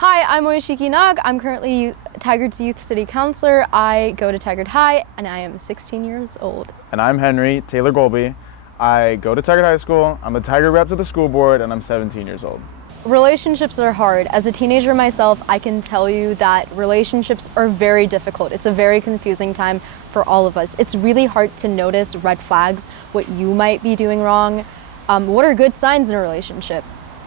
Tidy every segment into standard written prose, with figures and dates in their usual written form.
Hi, I'm Moishiki Nag. I'm currently Tigard's Youth City Counselor. I go to Tigard High and I am 16 years old. And I'm Henry Taylor Golby. I go to Tigard High School. I'm a Tigard rep to the school board and I'm 17 years old. Relationships are hard. As a teenager myself, I can tell you that relationships are very difficult. It's a very confusing time for all of us. It's really hard to notice red flags, what you might be doing wrong, what are good signs in a relationship.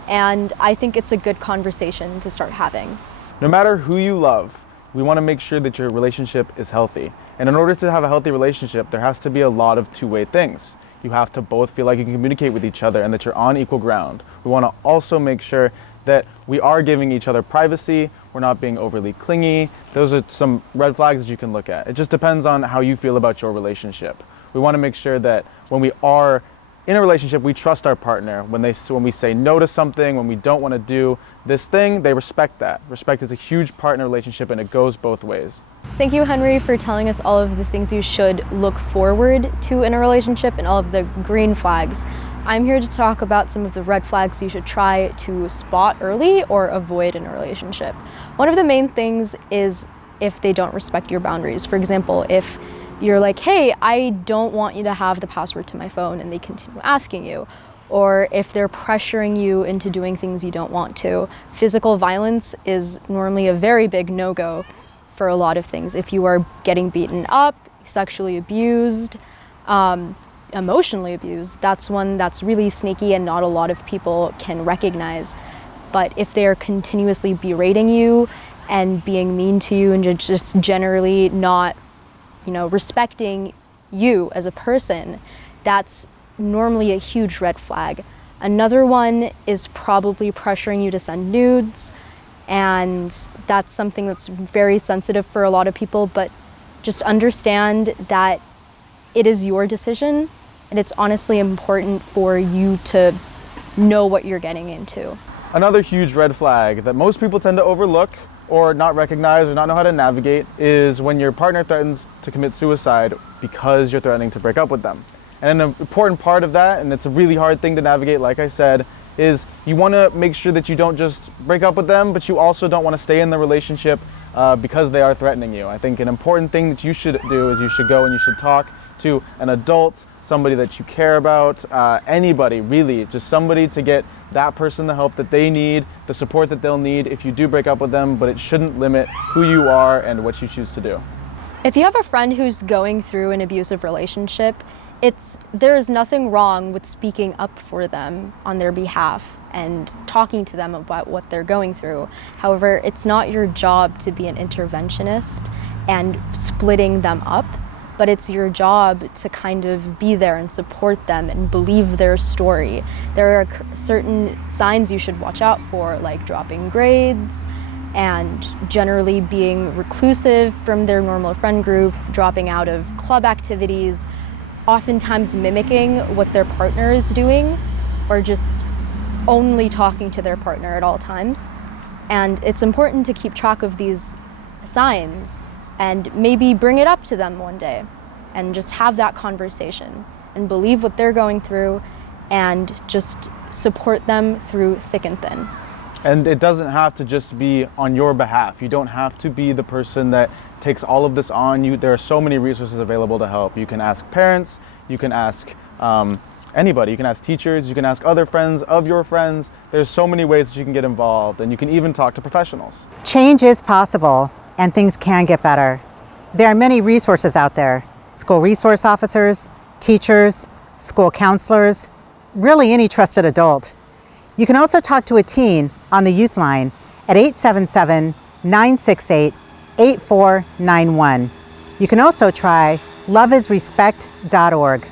And I think it's a good conversation to start having. No matter who you love, we want to make sure that your relationship is healthy. And in order to have a healthy relationship, there has to be a lot of two-way things. You have to both feel like you can communicate with each other and that you're on equal ground. We want to also make sure that we are giving each other privacy, we're not being overly clingy. Those are some red flags that you can look at. It just depends on how you feel about your relationship. We want to make sure that when we are in a relationship, we trust our partner. When we say no to something, when we don't want to do this thing, they respect that. Respect is a huge part in a relationship and it goes both ways. Thank you, Henry, for telling us all of the things you should look forward to in a relationship and all of the green flags. I'm here to talk about some of the red flags you should try to spot early or avoid in a relationship. One of the main things is if they don't respect your boundaries. For example, if you're like, hey, I don't want you to have the password to my phone, and they continue asking you. Or if they're pressuring you into doing things you don't want to. Physical violence is normally a very big no-go for a lot of things. If you are getting beaten up, sexually abused, emotionally abused, that's one that's really sneaky and not a lot of people can recognize. But if they're continuously berating you and being mean to you and just generally not respecting you as a person, that's normally a huge red flag. Another one is probably pressuring you to send nudes, and that's something that's very sensitive for a lot of people, but just understand that it is your decision, and it's honestly important for you to know what you're getting into. Another huge red flag that most people tend to overlook or not recognize or not know how to navigate is when your partner threatens to commit suicide because you're threatening to break up with them. And an important part of that, and it's a really hard thing to navigate, like I said, is you want to make sure that you don't just break up with them, but you also don't want to stay in the relationship because they are threatening you. I think an important thing that you should do is you should go and you should talk to an adult, somebody that you care about, anybody really, just somebody to get that person the help that they need, the support that they'll need if you do break up with them, but it shouldn't limit who you are and what you choose to do. If you have a friend who's going through an abusive relationship, there is nothing wrong with speaking up for them on their behalf and talking to them about what they're going through. However, it's not your job to be an interventionist and splitting them up, but it's your job to kind of be there and support them and believe their story. There are certain signs you should watch out for, like dropping grades and generally being reclusive from their normal friend group, dropping out of club activities, oftentimes mimicking what their partner is doing, or just only talking to their partner at all times. And it's important to keep track of these signs and maybe bring it up to them one day and just have that conversation and believe what they're going through and just support them through thick and thin. And it doesn't have to just be on your behalf. You don't have to be the person that takes all of this on you. There are so many resources available to help. You can ask parents, you can ask anybody, you can ask teachers, you can ask other friends of your friends. There's so many ways that you can get involved, and you can even talk to professionals. Change is possible, and things can get better. There are many resources out there. School resource officers, teachers, school counselors, really any trusted adult. You can also talk to a teen on the youth line at 877-968-8491. You can also try loveisrespect.org.